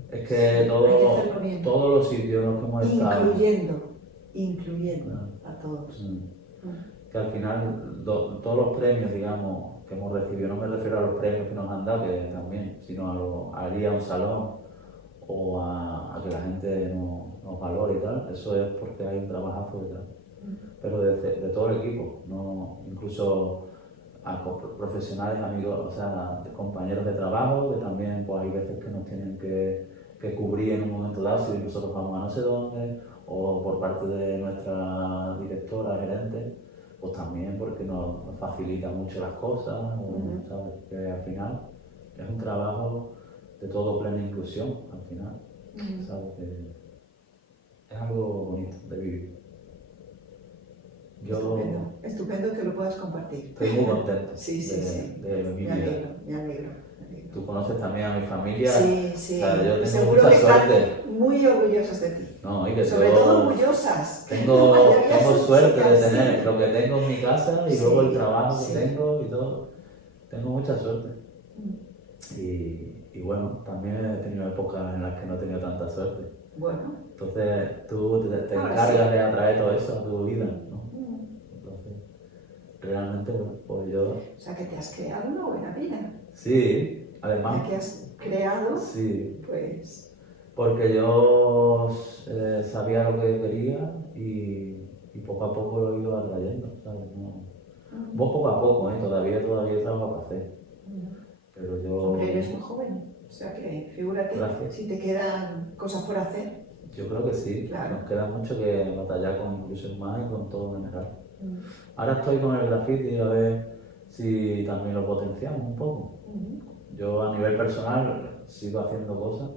Es que todos los sitios en los que hemos estado... Incluyendo a todos. Que al final, todos los premios, digamos, que hemos recibido, no me refiero a los premios que nos han dado, que también, sino a ir a un salón o a que la gente nos valore y tal, eso es porque hay un trabajazo detrás. Pero de todo el equipo, no, incluso a profesionales, amigos, o sea, compañeros de trabajo, que también pues, hay veces que nos tienen que cubrir en un momento dado si nosotros vamos a no sé dónde, o por parte de nuestra directora, gerente, pues también porque nos facilita mucho las cosas, ¿sabes? Que al final es un trabajo de todo plena inclusión, al final, ¿sabes? Que es algo bonito de vivir. Estupendo que lo puedas compartir. Estoy muy contento de mi vida. Me alegro. Tú conoces también a mi familia. Sí. O sea, yo tengo seguro mucha que suerte. están muy orgullosos de ti. No, y que sobre todo orgullosas. Tengo suerte de tener lo que tengo en mi casa y luego el trabajo que tengo y todo. Tengo mucha suerte. Y bueno, también he tenido épocas en las que no he tenido tanta suerte. Bueno. Entonces tú te encargas de atraer todo eso a tu vida, ¿no? Entonces, realmente, pues yo... O sea, que te has creado una buena vida. Sí, además... La que has creado, sí, pues... Porque yo sabía lo que quería y poco a poco lo he ido atrayendo, ¿sabes? Vos poco a poco, todavía hay trabajo para hacer. Pero yo... Hombre, eres muy joven, o sea que figúrate si te quedan cosas por hacer. Yo creo que sí, claro. Nos queda mucho que batallar con Inclusión Más y con todo en general. Ahora estoy con el graffiti a ver si también lo potenciamos un poco. Yo a nivel personal sigo haciendo cosas,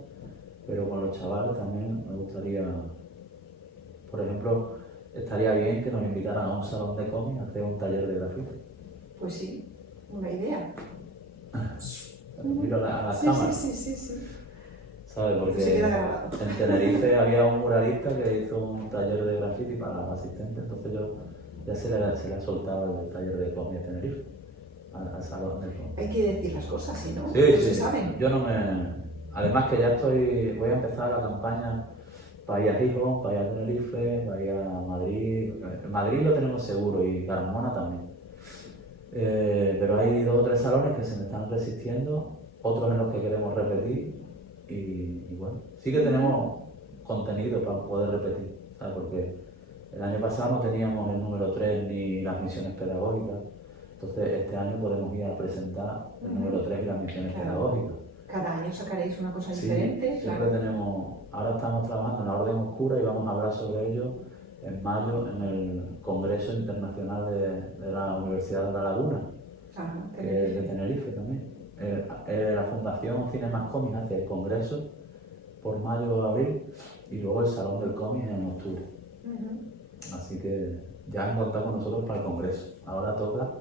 pero con los chavales también me gustaría, por ejemplo, estaría bien que nos invitaran a un salón de cómics a hacer un taller de graffiti. Pues sí, una idea. Miro a las cámaras. Sí. ¿Sabes? Porque en Tenerife había un muralista que hizo un taller de graffiti para los asistentes, entonces yo ya se le ha soltado el taller de cómics de Tenerife al salón de cómics. Hay que decir las cosas, ¿sí, no? Sí, se saben. Yo no me... Además que ya voy a empezar la campaña para ir a Gijón, para ir a Tenerife, para ir a Madrid. En Madrid lo tenemos seguro y Carmona también. Pero hay 2 o 3 salones que se me están resistiendo, otros en los que queremos repetir y bueno, sí que tenemos contenido para poder repetir, ¿sabes? Porque el año pasado no teníamos el número 3 ni las misiones pedagógicas, entonces este año podemos ir a presentar el número 3 y las misiones pedagógicas. Cada año sacaréis una cosa diferente. Siempre tenemos, ahora estamos trabajando en la Orden Oscura y vamos a hablar sobre ello en mayo en el Congreso Internacional de la Universidad de La Laguna, que es de Tenerife también. La Fundación Cine Más Cómics hace el Congreso por mayo o abril y luego el Salón del Cómic en octubre. Así que ya han contado con nosotros para el Congreso. Ahora toca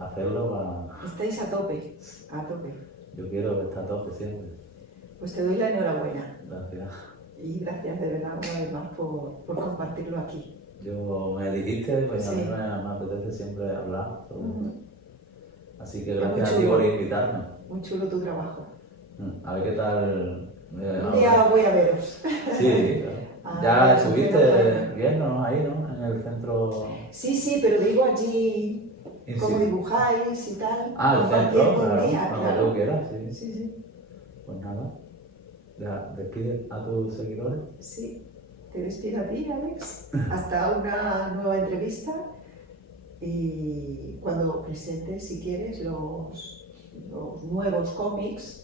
hacerlo para... Estáis a tope, a tope. Yo quiero que esté a tope siempre. Pues te doy la enhorabuena. Gracias. Y gracias de verdad una vez más por compartirlo aquí. Me dijiste, pues Sí. a mí me apetece siempre hablar sobre eso. Así que Muy gracias a ti chulo. por invitarme. Muy chulo tu trabajo. A ver qué tal. Un día voy a veros. Sí, claro. Ah, Ya bueno, estuviste bueno. viéndonos ahí, ¿no? En el centro. Sí, pero digo allí In cómo situ. dibujáis y tal. Ah, el compartir centro, un claro. día, Cuando claro. tú quieras, sí. Sí. Pues nada. Ya, despide a tus seguidores. Sí, te despido a ti, Alex. Hasta una nueva entrevista. Y cuando presentes, si quieres, los nuevos cómics.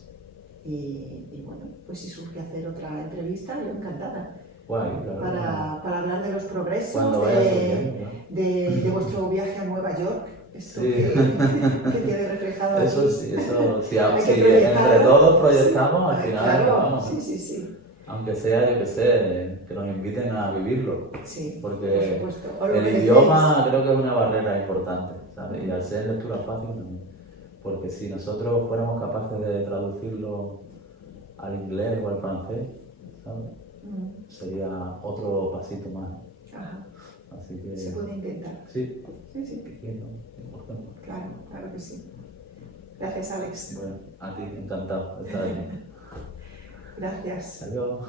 Y bueno, pues si surge hacer otra entrevista, yo encantada. Guay, claro. Para hablar de los progresos, Cuando vaya surgiendo, claro. de vuestro viaje a Nueva York, esto Sí. que quede reflejado aquí. Eso sí, si Hay que entre proyectarlo. todos proyectamos, al Sí, final, claro, vamos. sí. Aunque sea, yo que sé, que nos inviten a vivirlo. Sí, Porque por supuesto. Os lo el merecéis. idioma creo que es una barrera importante, ¿sabes? Y al ser lectura fácil también. Porque si nosotros fuéramos capaces de traducirlo al inglés o al francés, ¿sabes? Sería otro pasito más. Ajá. Así que... Se puede intentar. Sí. Sí. Claro que sí. Gracias, Alex. Bueno, a ti, encantado de estar aquí. Gracias. Adiós.